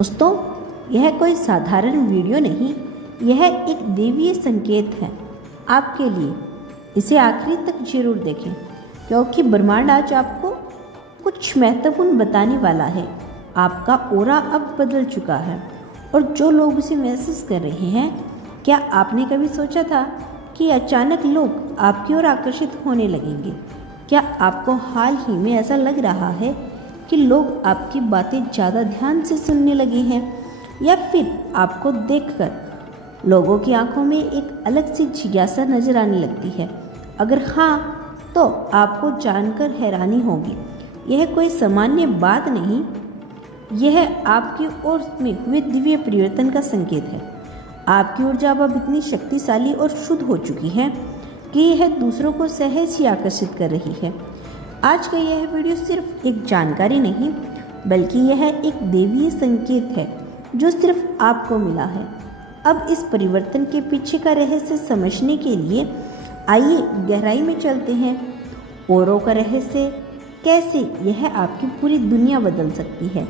दोस्तों, यह कोई साधारण वीडियो नहीं, यह एक दैवीय संकेत है आपके लिए। इसे आखिरी तक जरूर देखें, क्योंकि ब्रह्मांड आज आपको कुछ महत्वपूर्ण बताने वाला है। आपका ऑरा अब बदल चुका है और जो लोग इसे महसूस कर रहे हैं, क्या आपने कभी सोचा था कि अचानक लोग आपकी ओर आकर्षित होने लगेंगे? क्या आपको हाल ही में ऐसा लग रहा है कि लोग आपकी बातें ज़्यादा ध्यान से सुनने लगे हैं, या फिर आपको देखकर लोगों की आंखों में एक अलग सी जिज्ञासा नजर आने लगती है? अगर हाँ, तो आपको जानकर हैरानी होगी, यह कोई सामान्य बात नहीं, यह आपकी ओर में हुए दिव्य परिवर्तन का संकेत है। आपकी ऊर्जा अब इतनी शक्तिशाली और शुद्ध हो चुकी है कि यह दूसरों को सहज ही आकर्षित कर रही है। आज का यह वीडियो सिर्फ एक जानकारी नहीं, बल्कि यह एक दैवीय संकेत है जो सिर्फ आपको मिला है। अब इस परिवर्तन के पीछे का रहस्य समझने के लिए आइए गहराई में चलते हैं। औरों का रहस्य, कैसे यह आपकी पूरी दुनिया बदल सकती है।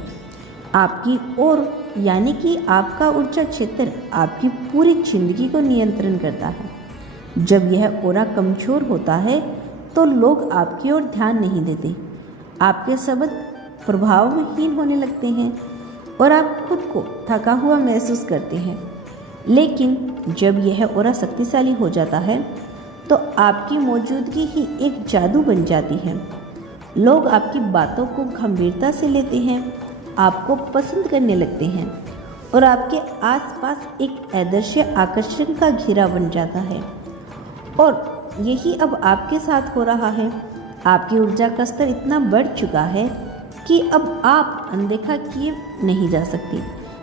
आपकी ओर यानी कि आपका ऊर्जा क्षेत्र आपकी पूरी जिंदगी को नियंत्रण करता है। जब यह ऑरा कमजोर होता है तो लोग आपकी ओर ध्यान नहीं देते, आपके शब्द प्रभावहीन होने लगते हैं और आप खुद को थका हुआ महसूस करते हैं। लेकिन जब यह ऑरा शक्तिशाली हो जाता है तो आपकी मौजूदगी ही एक जादू बन जाती है। लोग आपकी बातों को गंभीरता से लेते हैं, आपको पसंद करने लगते हैं और आपके आसपास एक अदृश्य आकर्षण का घेरा बन जाता है। और यही अब आपके साथ हो रहा है। आपकी ऊर्जा का स्तर इतना बढ़ चुका है कि अब आप अनदेखा किए नहीं जा सकते।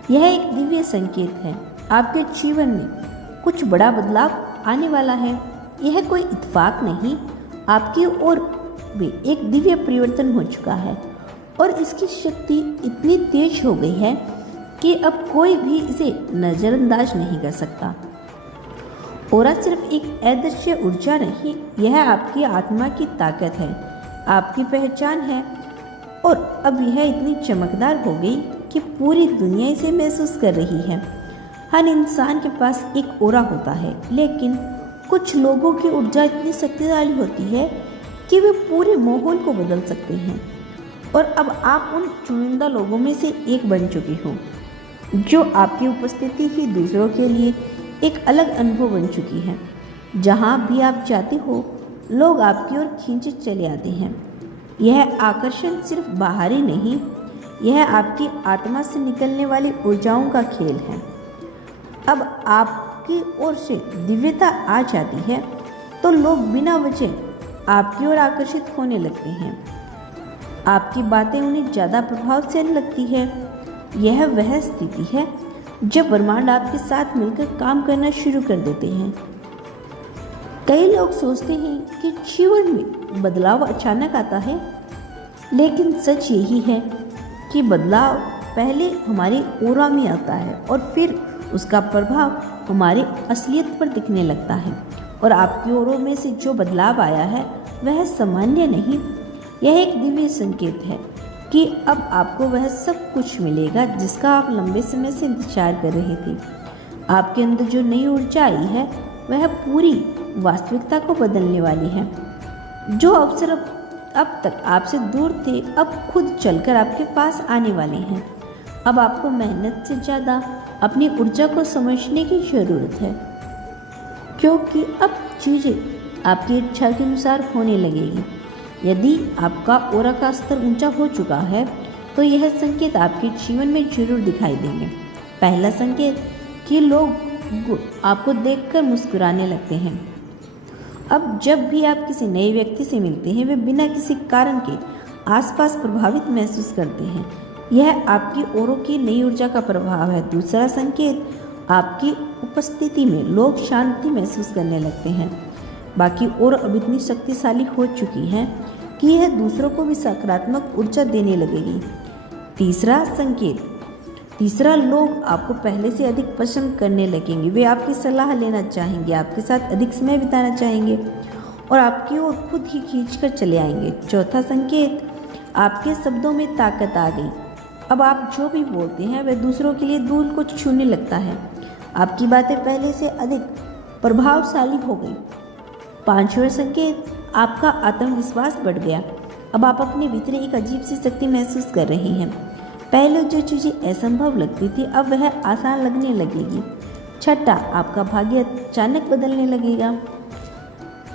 यह एक दिव्य संकेत है, आपके जीवन में कुछ बड़ा बदलाव आने वाला है। यह कोई इत्तेफाक नहीं, आपकी ओर भी एक दिव्य परिवर्तन हो चुका है और इसकी शक्ति इतनी तेज हो गई है कि अब कोई भी इसे नज़रअंदाज नहीं कर सकता। ऑरा सिर्फ एक अदृश्य ऊर्जा नहीं, यह आपकी आत्मा की ताकत है, आपकी पहचान है। और अब यह इतनी चमकदार हो गई कि पूरी दुनिया इसे महसूस कर रही है। हर इंसान के पास एक ऑरा होता है, लेकिन कुछ लोगों की ऊर्जा इतनी शक्तिशाली होती है कि वे पूरे माहौल को बदल सकते हैं। और अब आप उन चुनिंदा लोगों में से एक बन चुके हो, जो आपकी उपस्थिति ही दूसरों के लिए एक अलग अनुभव बन चुकी है। जहाँ भी आप जाते हो, लोग आपकी ओर खींचे चले आते हैं। यह आकर्षण सिर्फ बाहरी नहीं, यह आपकी आत्मा से निकलने वाली ऊर्जाओं का खेल है। अब आपकी ओर से दिव्यता आ जाती है तो लोग बिना वजह आपकी ओर आकर्षित होने लगते हैं। आपकी बातें उन्हें ज़्यादा प्रभावशाली लगती है। यह वह स्थिति है जब ब्रह्मांड आपके साथ मिलकर काम करना शुरू कर देते हैं। कई लोग सोचते हैं कि जीवन में बदलाव अचानक आता है, लेकिन सच यही है कि बदलाव पहले हमारी ऑरा में आता है और फिर उसका प्रभाव हमारी असलियत पर दिखने लगता है। और आपकी ओरों में से जो बदलाव आया है वह सामान्य नहीं, यह एक दिव्य संकेत है कि अब आपको वह सब कुछ मिलेगा जिसका आप लंबे समय से इंतजार कर रहे थे। आपके अंदर जो नई ऊर्जा आई है वह पूरी वास्तविकता को बदलने वाली है। जो अवसर अब तक आपसे दूर थे, अब खुद चलकर आपके पास आने वाले हैं। अब आपको मेहनत से ज़्यादा अपनी ऊर्जा को समझने की ज़रूरत है, क्योंकि अब चीज़ें आपकी इच्छा के अनुसार होने लगेगी। यदि आपका ऑरा का स्तर ऊंचा हो चुका है तो यह संकेत आपके जीवन में जरूर दिखाई देंगे। पहला संकेत कि लोग आपको देखकर मुस्कुराने लगते हैं। अब जब भी आप किसी नए व्यक्ति से मिलते हैं, वे बिना किसी कारण के आसपास प्रभावित महसूस करते हैं। यह आपकी औरों की नई ऊर्जा का प्रभाव है। दूसरा संकेत, आपकी उपस्थिति में लोग शांति महसूस करने लगते हैं। बाकी और अब इतनी शक्तिशाली हो चुकी हैं कि यह दूसरों को भी सकारात्मक ऊर्जा देने लगेगी। तीसरा संकेत, लोग आपको पहले से अधिक पसंद करने लगेंगे। वे आपकी सलाह लेना चाहेंगे, आपके साथ अधिक समय बिताना चाहेंगे और आपकी ओर खुद ही खींच कर चले आएंगे। चौथा संकेत, आपके शब्दों में ताकत आ गई। अब आप जो भी बोलते हैं वह दूसरों के लिए धूल को छूने लगता है। आपकी बातें पहले से अधिक प्रभावशाली हो गई। पांचवें संकेत, आपका आत्मविश्वास बढ़ गया। अब आप अपने भीतर एक अजीब सी शक्ति महसूस कर रहे हैं। पहले जो चीज़ें असंभव लगती थी अब वह आसान लगने लगेगी। छठा, आपका भाग्य अचानक बदलने लगेगा।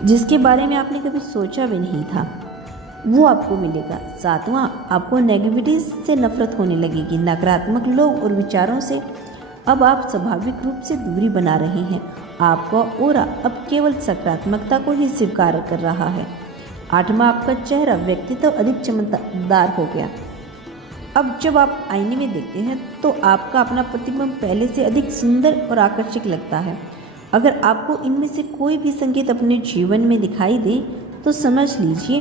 जिसके बारे में आपने कभी सोचा भी नहीं था वो आपको मिलेगा। सातवां, आपको नेगेटिविटी से नफरत होने लगेगी, नकारात्मक लोग और विचारों से अब आप स्वाभाविक रूप से दूरी बना रहे हैं। आपका ऑरा अब केवल सकारात्मकता को ही स्वीकार कर रहा है। आठवां, आपका चेहरा व्यक्तित्व अधिक चमकदार हो गया। अब जब आप आईने में देखते हैं तो आपका अपना प्रतिबिंब पहले से अधिक सुंदर और आकर्षक लगता है। अगर आपको इनमें से कोई भी संकेत अपने जीवन में दिखाई दे तो समझ लीजिए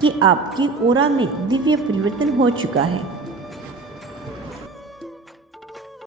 कि आपकी ऑरा में दिव्य परिवर्तन हो चुका है।